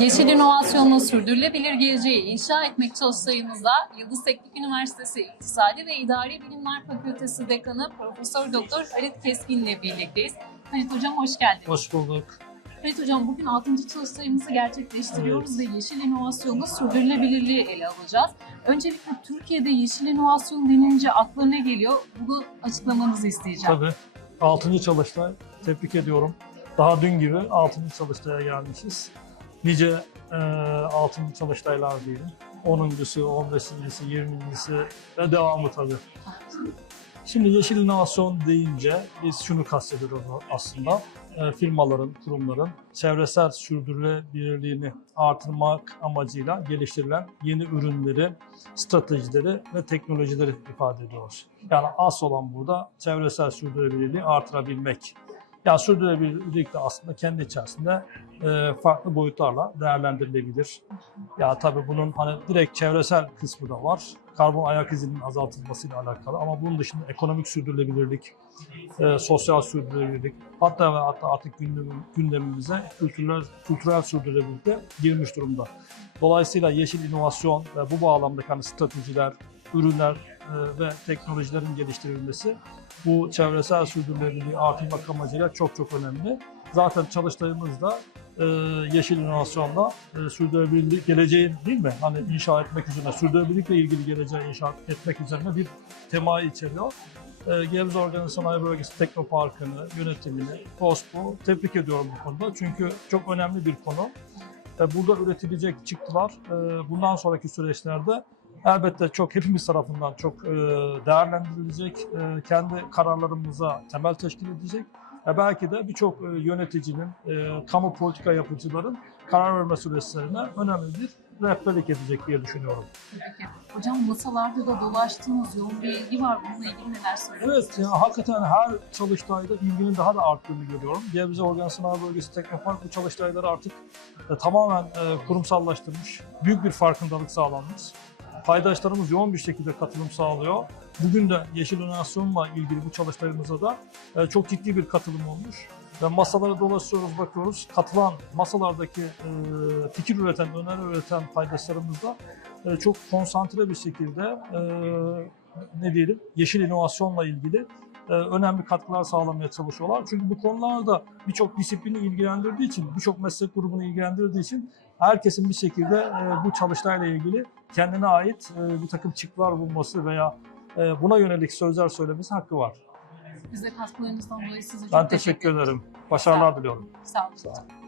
Yeşil inovasyonla sürdürülebilir geleceği inşa etmek çalıştayımızda Yıldız Teknik Üniversitesi İktisadi ve İdari Bilimler Fakültesi Dekanı Profesör Doktor Halit Keskin ile birlikteyiz. Halit Hocam hoş geldiniz. Hoş bulduk. Halit Hocam bugün 6. çalıştayımızı gerçekleştiriyoruz ve yeşil inovasyonla sürdürülebilirliği ele alacağız. Öncelikle Türkiye'de yeşil inovasyon denince akla ne geliyor? Bunu açıklamanızı isteyeceğim. Tabii 6. çalıştay. Tebrik ediyorum. Daha dün gibi 6. çalıştaya gelmişiz. Nice e, 6. çalıştaylar diyelim. 10.sü, 15.si, 20.si ve devamı tabii. Şimdi yeşil inovasyon deyince biz şunu kastediyoruz aslında. E, firmaların, kurumların çevresel sürdürülebilirliğini artırmak amacıyla geliştirilen yeni ürünleri, stratejileri ve teknolojileri ifade ediyoruz. Yani asıl olan burada çevresel sürdürülebilirliği artırabilmek. Yani sürdürülebilirlik de aslında kendi içerisinde e, farklı boyutlarla değerlendirilebilir. Ya tabii bunun hani direkt çevresel kısmı da var. Karbon ayak izinin azaltılmasıyla alakalı ama bunun dışında ekonomik sürdürülebilirlik, e, sosyal sürdürülebilirlik, hatta ve hatta artık gündemim, gündemimize kültürel, kültürel sürdürülebilirlik de girmiş durumda. Dolayısıyla yeşil inovasyon ve bu bağlamdaki hani stratejiler, ürünler ve teknolojilerin geliştirilmesi bu çevresel sürdürülebilirliği artırmak amacıyla çok çok önemli. Zaten çalıştayımızda e, yeşil inovasyonla e, sürdürülebilirlik geleceğin değil mi? Hani inşa etmek üzerine, sürdürülebilirlikle ilgili geleceği inşa etmek üzerine bir temayı içeriyor. E, Gebze Organize Sanayi Bölgesi Teknoparkı'nı, yönetimini, TOSP'u tebrik ediyorum bu konuda. Çünkü çok önemli bir konu. E, burada üretilecek çıktılar e, bundan sonraki süreçlerde elbette çok hepimiz tarafından çok e, değerlendirilecek, e, kendi kararlarımıza temel teşkil edecek. ve belki de birçok e, yöneticinin, e, kamu politika yapıcıların karar verme süreçlerine önemli bir rehberlik edecek diye düşünüyorum. Hocam masalarda da dolaştığınız yoğun bir ilgi var. Bununla ilgili neler söylemek Evet, ya, hakikaten her çalıştayda ilginin daha da arttığını görüyorum. Gebze Organ Bölgesi Teknopark bu çalıştayları artık e, tamamen e, kurumsallaştırmış, büyük bir farkındalık sağlanmış. Paydaşlarımız yoğun bir şekilde katılım sağlıyor. Bugün de Yeşil İnovasyon'la ilgili bu çalıştayımıza da e, çok ciddi bir katılım olmuş. Ve masalara dolaşıyoruz, bakıyoruz. Katılan masalardaki e, fikir üreten, öneri üreten paydaşlarımız da e, çok konsantre bir şekilde ne diyelim yeşil inovasyonla ilgili önemli katkılar sağlamaya çalışıyorlar. Çünkü bu konularda birçok disiplini ilgilendirdiği için, birçok meslek grubunu ilgilendirdiği için herkesin bir şekilde e, bu çalıştayla ilgili kendine ait e, bir takım çıktılar bulması veya e, buna yönelik sözler söylemesi hakkı var. Bize katkılarınızdan dolayı size çok Ben teşekkür ederim. Başarılar diliyorum. Sağ olun. Sağ olun.